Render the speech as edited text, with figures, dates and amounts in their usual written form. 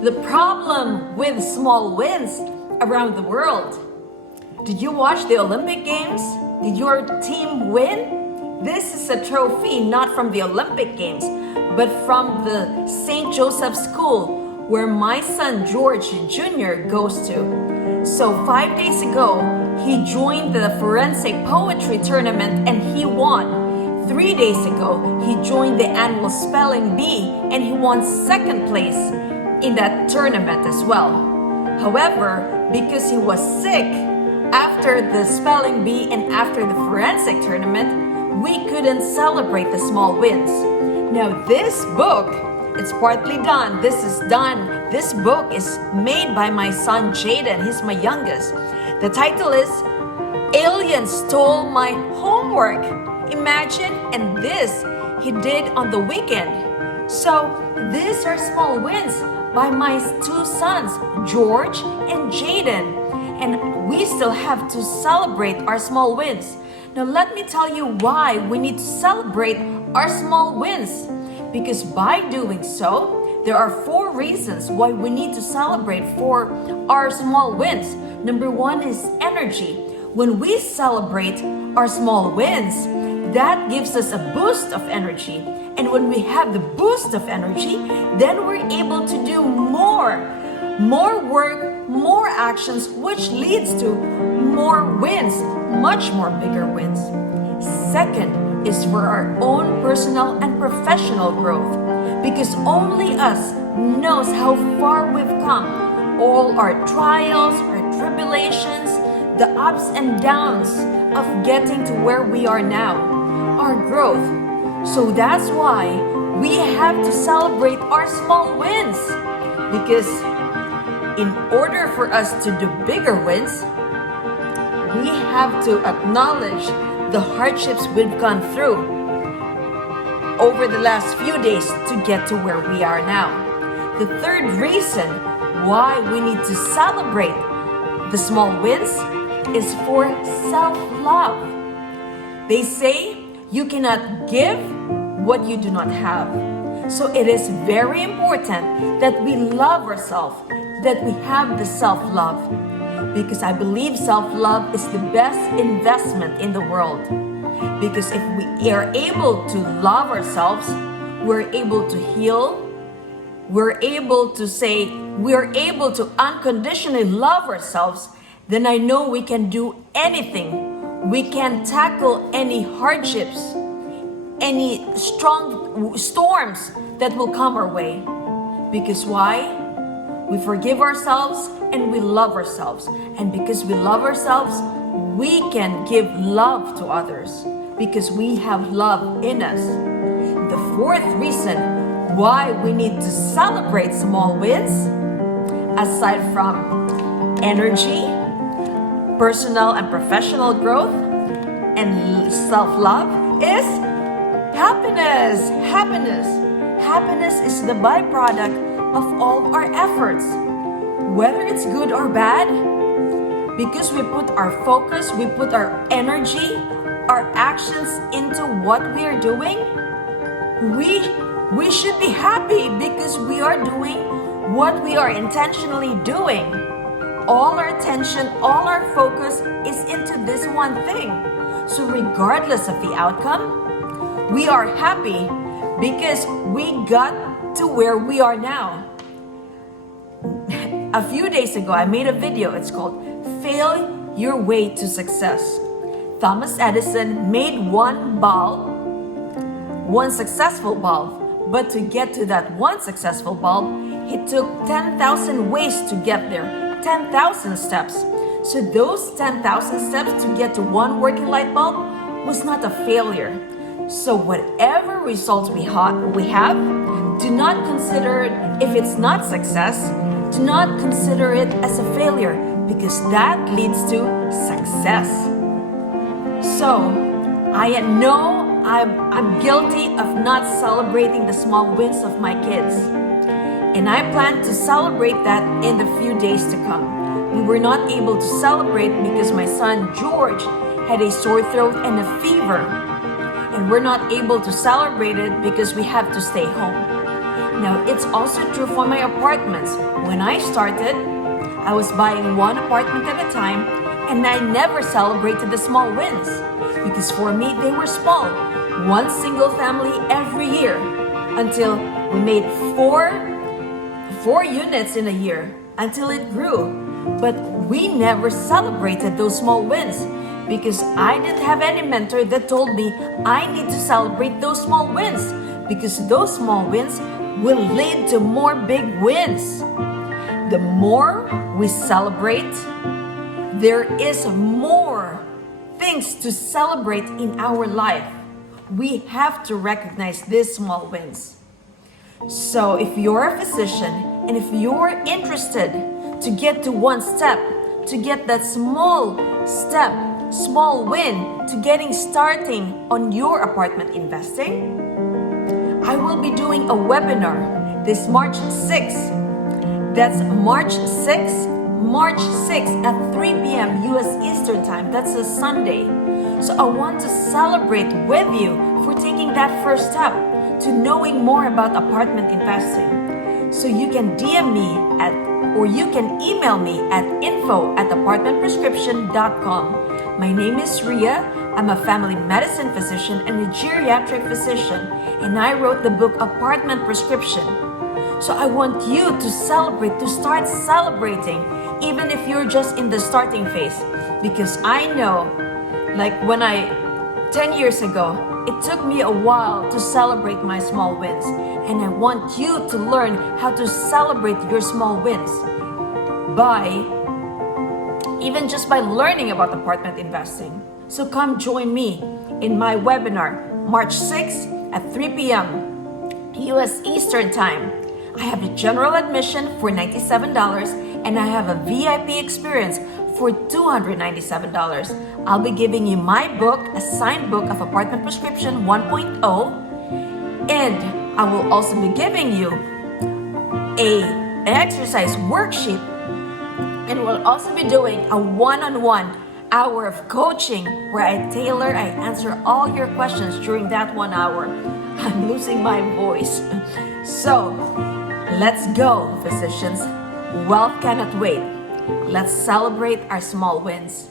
The problem with small wins around the world. Did you watch the Olympic Games? Did your team win? This is a trophy not from the Olympic Games, but from the St. Joseph School where my son George Jr. goes to. So 5 days ago, he joined the forensic poetry tournament and he won. 3 days ago, he joined the annual spelling bee and he won second place in that tournament as well. However, because he was sick after the spelling bee and after the forensic tournament, we couldn't celebrate the small wins. Now this book, it's partly done. This is done. This book is made by my son Jaden. He's my youngest. The title is Aliens Stole My Homework. Imagine, and this he did on the weekend. So these are small wins by my two sons, George and Jaden. And we still have to celebrate our small wins. Now let me tell you why we need to celebrate our small wins. Because by doing so, there are 4 reasons why we need to celebrate for our small wins. Number 1 is energy. When we celebrate our small wins, that gives us a boost of energy. And when we have the boost of energy, then we're able to do more work, more actions, which leads to more wins, much more bigger wins. Second is for our own personal and professional growth, because only us knows how far we've come. All our trials, our tribulations, the ups and downs of getting to where we are now, our growth. So that's why we have to celebrate our small wins, because in order for us to do bigger wins, we have to acknowledge the hardships we've gone through over the last few days to get to where we are now. The third reason why we need to celebrate the small wins is for self-love. They say you cannot give what you do not have. So it is very important that we love ourselves, that we have the self-love, because I believe self-love is the best investment in the world. Because if we are able to love ourselves, we're able to heal, we're able to unconditionally love ourselves, then I know we can do anything. We can tackle any hardships, any strong storms that will come our way. Because why? We forgive ourselves and we love ourselves. And because we love ourselves, we can give love to others because we have love in us. The fourth reason why we need to celebrate small wins, aside from energy, personal and professional growth, and self-love, is happiness. Happiness is the byproduct of all our efforts, whether it's good or bad, because we put our focus, we put our energy, our actions into what we are doing. We should be happy because we are doing what we are intentionally doing. All our attention, all our focus is into this one thing. So regardless of the outcome, we are happy because we got to where we are now. A few days ago, I made a video. It's called Fail Your Way to Success. Thomas Edison made one successful bulb, but to get to that one successful bulb, he took 10,000 ways to get there, 10,000 steps. So those 10,000 steps to get to one working light bulb was not a failure. So whatever results we have, do not consider it, if it's not success, do not consider it as a failure, because that leads to success. So I know I'm guilty of not celebrating the small wins of my kids. And I plan to celebrate that in the few days to come. We were not able to celebrate because my son George had a sore throat and a fever. And we're not able to celebrate it because we have to stay home. Now, it's also true for my apartments. When I started, I was buying one apartment at a time, and I never celebrated the small wins because for me, they were small. One single family every year until we made four units in a year until it grew. But we never celebrated those small wins because I didn't have any mentor that told me I need to celebrate those small wins because those small wins will lead to more big wins. The more we celebrate, there is more things to celebrate in our life. We have to recognize these small wins. So if you're a physician and if you're interested to get to one step, to get that small step, small win to getting starting on your apartment investing, I will be doing a webinar this March 6th. That's March 6th at 3 p.m. US Eastern Time. That's a Sunday. So I want to celebrate with you for taking that first step to knowing more about apartment investing. So you can DM me or you can email me at info@apartmentprescription.com. My name is Ria. I'm a family medicine physician and a geriatric physician, and I wrote the book Apartment Prescription. So I want you to celebrate, to start celebrating, even if you're just in the starting phase. Because I know, like 10 years ago, it took me a while to celebrate my small wins. And I want you to learn how to celebrate your small wins even just by learning about apartment investing. So come join me in my webinar, March 6th at 3 p.m. US Eastern Time. I have a general admission for $97 and I have a VIP experience for $297. I'll be giving you my book, a signed book of Apartment Prescription 1.0, and I will also be giving you an exercise worksheet, and we'll also be doing a one-on-one hour of coaching where I answer all your questions during that 1 hour. I'm losing my voice. So, let's go, physicians. Wealth cannot wait. Let's celebrate our small wins.